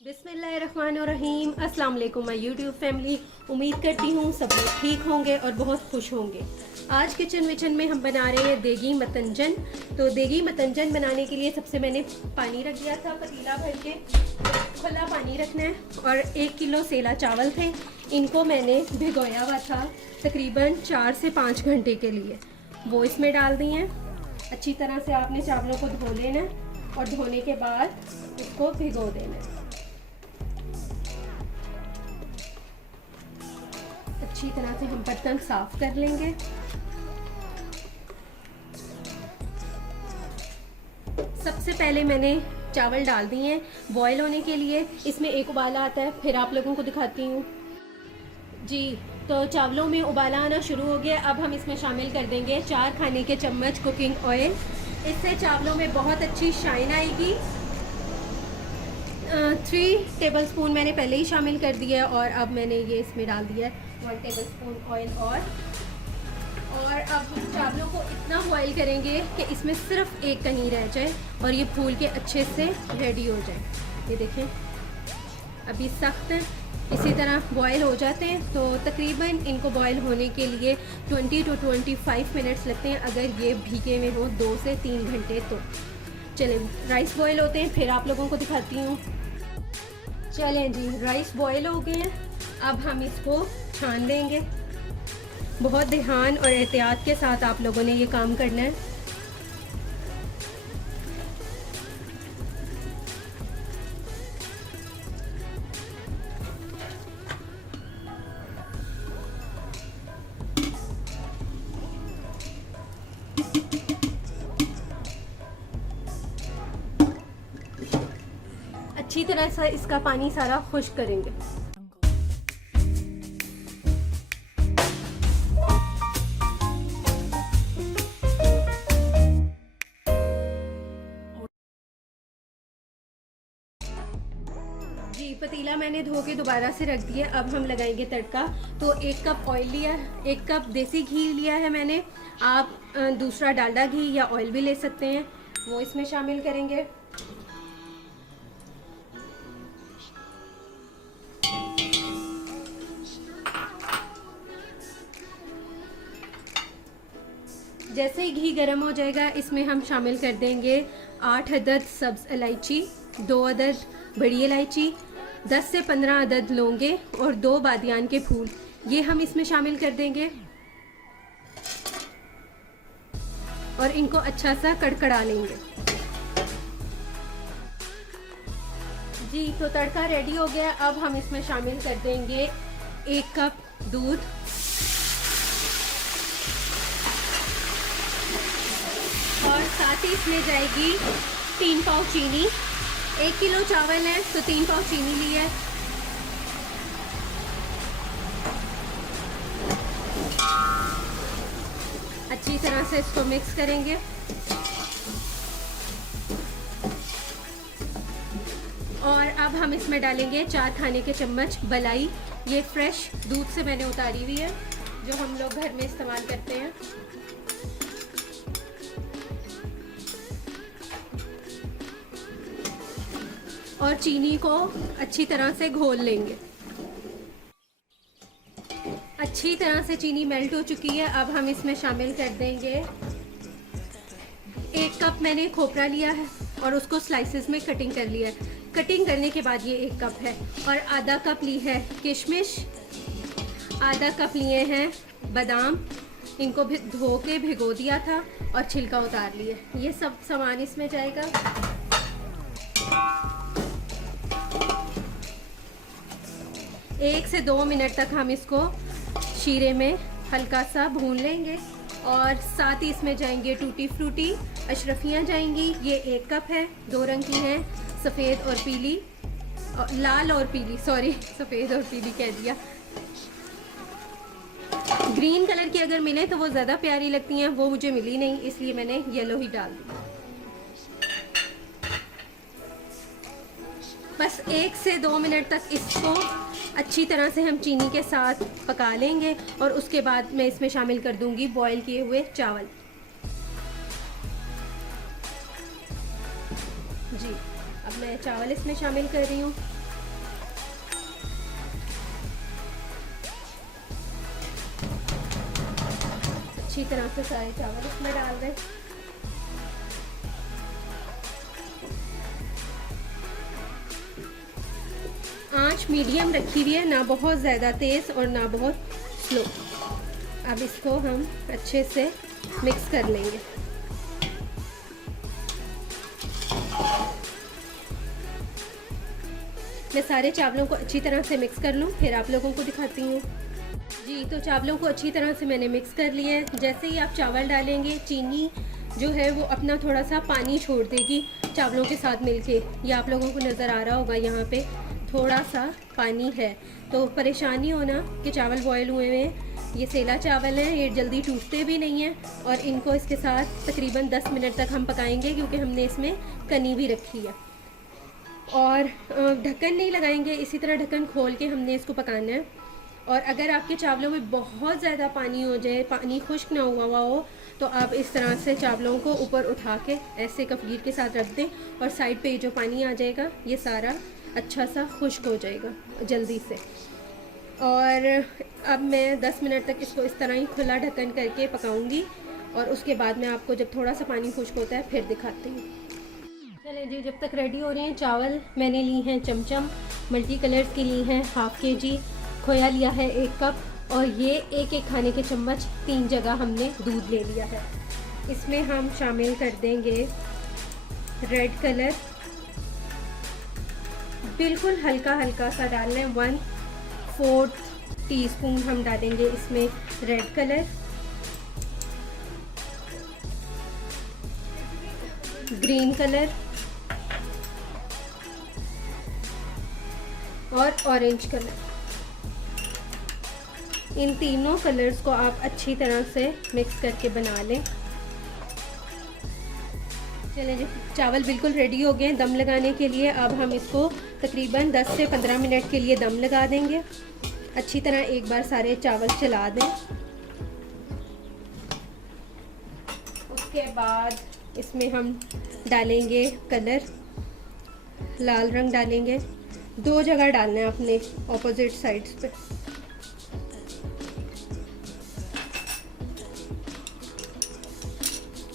बिस्मिल्लाहिर्रहमानिर्रहीम। अस्सलाम वालेकुम माय यूट्यूब फैमिली। उम्मीद करती हूँ सब लोग ठीक होंगे और बहुत खुश होंगे। आज किचन विचन में हम बना रहे हैं देगी मतंजन। तो देगी मतंजन बनाने के लिए सबसे मैंने पानी रख दिया था पतीला भर के, खुला पानी रखना है। और 1 किलो सेला चावल थे, इनको मैंने भिगोया हुआ था तकरीबन 4 से 5 घंटे के लिए। वो इसमें डाल दिए हैं। अच्छी तरह से आपने चावलों को धो लेना है और धोने के बाद इसको भिगो देना है। अच्छी तरह से हम बर्तन साफ कर लेंगे। सबसे पहले मैंने चावल डाल दिए हैं बॉईल होने के लिए। इसमें एक उबाला आता है, फिर आप लोगों को दिखाती हूँ जी। तो चावलों में उबाला आना शुरू हो गया। अब हम इसमें शामिल कर देंगे 4 खाने के चम्मच कुकिंग ऑयल। इससे चावलों में बहुत अच्छी शाइन आएगी। 3 टेबलस्पून मैंने पहले ही शामिल कर दिया है और अब मैंने ये इसमें डाल दिया है 1 टेबलस्पून ऑयल। और अब हम चावलों को इतना बॉईल करेंगे कि इसमें सिर्फ एक कनी रह जाए और ये फूल के अच्छे से रेडी हो जाए। ये देखें अभी सख्त है, इसी तरह बॉईल हो जाते हैं। तो तकरीबन इनको बॉईल होने के लिए 20 to 25 मिनट्स लगते हैं अगर ये भीगे में हो 2 से 3 घंटे। तो चलें राइस बॉईल होते हैं, फिर आप लोगों को दिखाती हूँ। चलें जी, राइस बॉईल हो गए हैं। अब हम इसको छान देंगे। बहुत ध्यान और एहतियात के साथ आप लोगों ने ये काम करना है। अच्छी तरह से इसका पानी सारा खुश्क करेंगे। जी पतीला मैंने धो के दोबारा से रख दिया। अब हम लगाएंगे तड़का। तो 1 कप ऑयल लिया है, 1 कप देसी घी लिया है मैंने। आप दूसरा डालडा घी या ऑयल भी ले सकते हैं, वो इसमें शामिल करेंगे। जैसे ही घी गर्म हो जाएगा इसमें हम शामिल कर देंगे 8 अदद सब्ज़ इलायची, 2 अदद बड़ी इलायची, 10 से 15 अदद लौंगे और 2 बादियान के फूल। ये हम इसमें शामिल कर देंगे और इनको अच्छा सा कड़कड़ा लेंगे। जी तो तड़का रेडी हो गया। अब हम इसमें शामिल कर देंगे 1 कप दूध, और साथ ही इसमें जाएगी 3 पाव चीनी। 1 किलो चावल है तो 3 पाव चीनी ली है। अच्छी तरह से इसको मिक्स करेंगे। और अब हम इसमें डालेंगे 4 खाने के चम्मच मलाई। ये फ्रेश दूध से मैंने उतारी हुई है, जो हम लोग घर में इस्तेमाल करते हैं। और चीनी को अच्छी तरह से घोल लेंगे। अच्छी तरह से चीनी मेल्ट हो चुकी है। अब हम इसमें शामिल कर देंगे 1 कप मैंने खोपरा लिया है और उसको स्लाइसेस में कटिंग कर लिया है। कटिंग करने के बाद ये 1 कप है। और आधा कप ली है किशमिश, आधा कप लिए हैं बादाम, इनको भी धो के भिगो दिया था और छिलका उतार लिया। ये सब सामान इसमें जाएगा। 1 से 2 मिनट तक हम इसको शीरे में हल्का सा भून लेंगे। और साथ ही इसमें जाएंगे टूटी फ्रूटी, अशरफियाँ जाएंगी। ये 1 कप है, 2 रंग की हैं, सफ़ेद और पीली, लाल और पीली, सॉरी सफ़ेद और पीली कह दिया। ग्रीन कलर की अगर मिले तो वो ज़्यादा प्यारी लगती हैं, वो मुझे मिली नहीं इसलिए मैंने येलो ही डाल दी। बस 1 से 2 मिनट तक इसको अच्छी तरह से हम चीनी के साथ पका लेंगे। और उसके बाद मैं इसमें शामिल कर दूंगी बॉईल किए हुए चावल। जी अब मैं चावल इसमें शामिल कर रही हूँ। अच्छी तरह से सारे चावल इसमें डाल दें। आंच मीडियम रखी हुई है, ना बहुत ज़्यादा तेज़ और ना बहुत स्लो। अब इसको हम अच्छे से मिक्स कर लेंगे। मैं सारे चावलों को अच्छी तरह से मिक्स कर लूँ, फिर आप लोगों को दिखाती हूँ। जी, तो चावलों को अच्छी तरह से मैंने मिक्स कर लिया है। जैसे ही आप चावल डालेंगे, चीनी जो है वो अपना थोड़ा सा पानी छोड़ देगी चावलों के साथ मिलके। ये आप लोगों को नज़र आ रहा होगा, यहाँ पे थोड़ा सा पानी है, तो परेशानी होना कि चावल बॉयल हुए हुए हैं। ये सेला चावल हैं, ये जल्दी टूटते भी नहीं हैं, और इनको इसके साथ तकरीबन 10 मिनट तक हम पकाएंगे, क्योंकि हमने इसमें कनी भी रखी है। और ढक्कन नहीं लगाएंगे, इसी तरह ढक्कन खोल के हमने इसको पकाना है। और अगर आपके चावलों में बहुत ज़्यादा पानी हो जाए, पानी खुश्क ना हुआ हो, तो आप इस तरह से चावलों को ऊपर उठा के ऐसे कफगीर के साथ रख दें, और साइड पे जो पानी आ जाएगा ये सारा अच्छा सा खुश्क हो जाएगा जल्दी से। और अब मैं 10 मिनट तक इसको इस तरह ही खुला ढक्कन करके पकाऊंगी, और उसके बाद मैं आपको जब थोड़ा सा पानी खुश्क होता है फिर दिखाती हूँ। चलें जी, जब तक रेडी हो रहे हैं चावल, मैंने ली हैं चमचम मल्टी कलर्स की, ली हैं ½ kg, खोया लिया है 1 कप, और ये एक खाने के चम्मच 3 जगह हमने दूध ले लिया है। इसमें हम शामिल कर देंगे रेड कलर, बिल्कुल हल्का हल्का सा डालना है। 1/4 टीस्पून हम डालेंगे इसमें रेड कलर। ग्रीन कलर और ऑरेंज कलर, इन तीनों कलर्स को आप अच्छी तरह से मिक्स करके बना लें। चलें जी, चावल बिल्कुल रेडी हो गए दम लगाने के लिए। अब हम इसको तकरीबन 10 से 15 मिनट के लिए दम लगा देंगे। अच्छी तरह एक बार सारे चावल चला दें। उसके बाद इसमें हम डालेंगे कलर, लाल रंग डालेंगे। 2 जगह डालना है अपने ऑपोजिट साइड्स पे।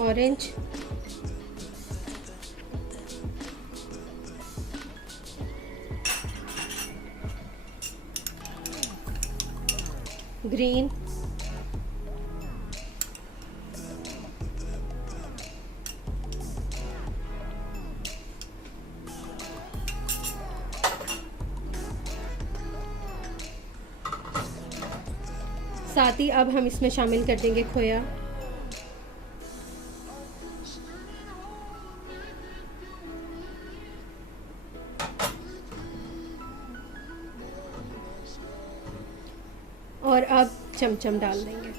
ऑरेंज, ग्रीन, साथ ही अब हम इसमें शामिल कर देंगे खोया। और अब चमचम डाल देंगे।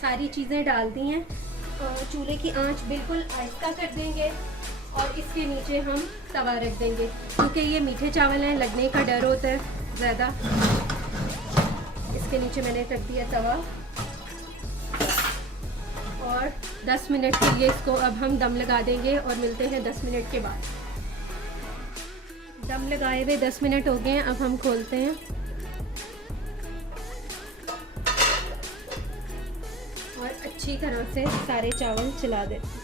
सारी चीज़ें डाल दी हैं। चूल्हे की आंच बिल्कुल आहिस्ता कर देंगे, और इसके नीचे हम तवा रख देंगे, क्योंकि ये मीठे चावल हैं, लगने का डर होता है ज़्यादा। इसके नीचे मैंने रख दिया तवा, और 10 मिनट के लिए इसको अब हम दम लगा देंगे, और मिलते हैं 10 मिनट के बाद। दम लगाए हुए 10 मिनट हो गए हैं। अब हम खोलते हैं, और अच्छी तरह से सारे चावल चला देते हैं।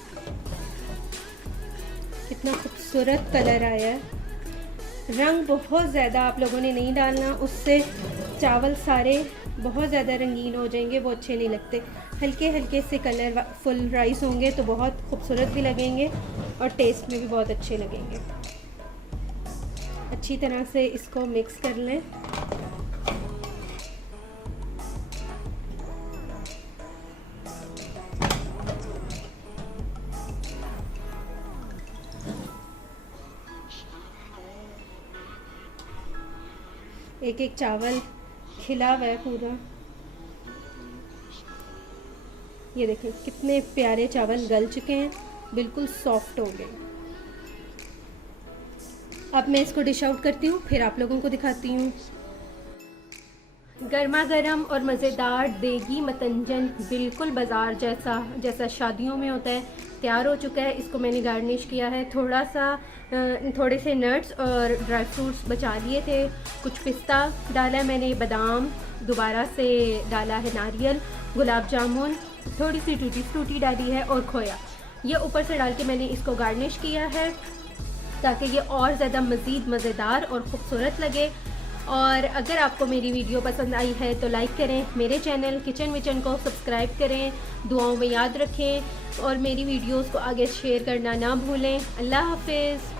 कितना खूबसूरत कलर आया है। रंग बहुत ज़्यादा आप लोगों ने नहीं डालना, उससे चावल सारे बहुत ज़्यादा रंगीन हो जाएंगे, वो अच्छे नहीं लगते। हल्के हल्के से कलर फुल राइस होंगे तो बहुत खूबसूरत भी लगेंगे, और टेस्ट में भी बहुत अच्छे लगेंगे। अच्छी तरह से इसको मिक्स कर लें। एक एक चावल खिला हुआ है पूरा। ये देखें कितने प्यारे चावल गल चुके हैं, बिल्कुल सॉफ्ट हो गए। अब मैं इसको डिश आउट करती हूँ, फिर आप लोगों को दिखाती हूँ। गर्मा गर्म और मज़ेदार देगी मतंजन बिल्कुल बाज़ार जैसा शादियों में होता है तैयार हो चुका है। इसको मैंने गार्निश किया है, थोड़े से नट्स और ड्राई फ्रूट्स बचा लिए थे, कुछ पिस्ता डाला है मैंने, बादाम दोबारा से डाला है, नारियल, गुलाब जामुन, थोड़ी सी टूटी फ्रूटी डाली है और खोया, ये ऊपर से डाल के मैंने इसको गार्निश किया है ताकि ये और ज़्यादा मज़ीद मज़ेदार और ख़ूबसूरत लगे। और अगर आपको मेरी वीडियो पसंद आई है तो लाइक करें, मेरे चैनल किचन विचन को सब्सक्राइब करें, दुआओं में याद रखें और मेरी वीडियोस को आगे शेयर करना ना भूलें। अल्लाह हाफ़िज़।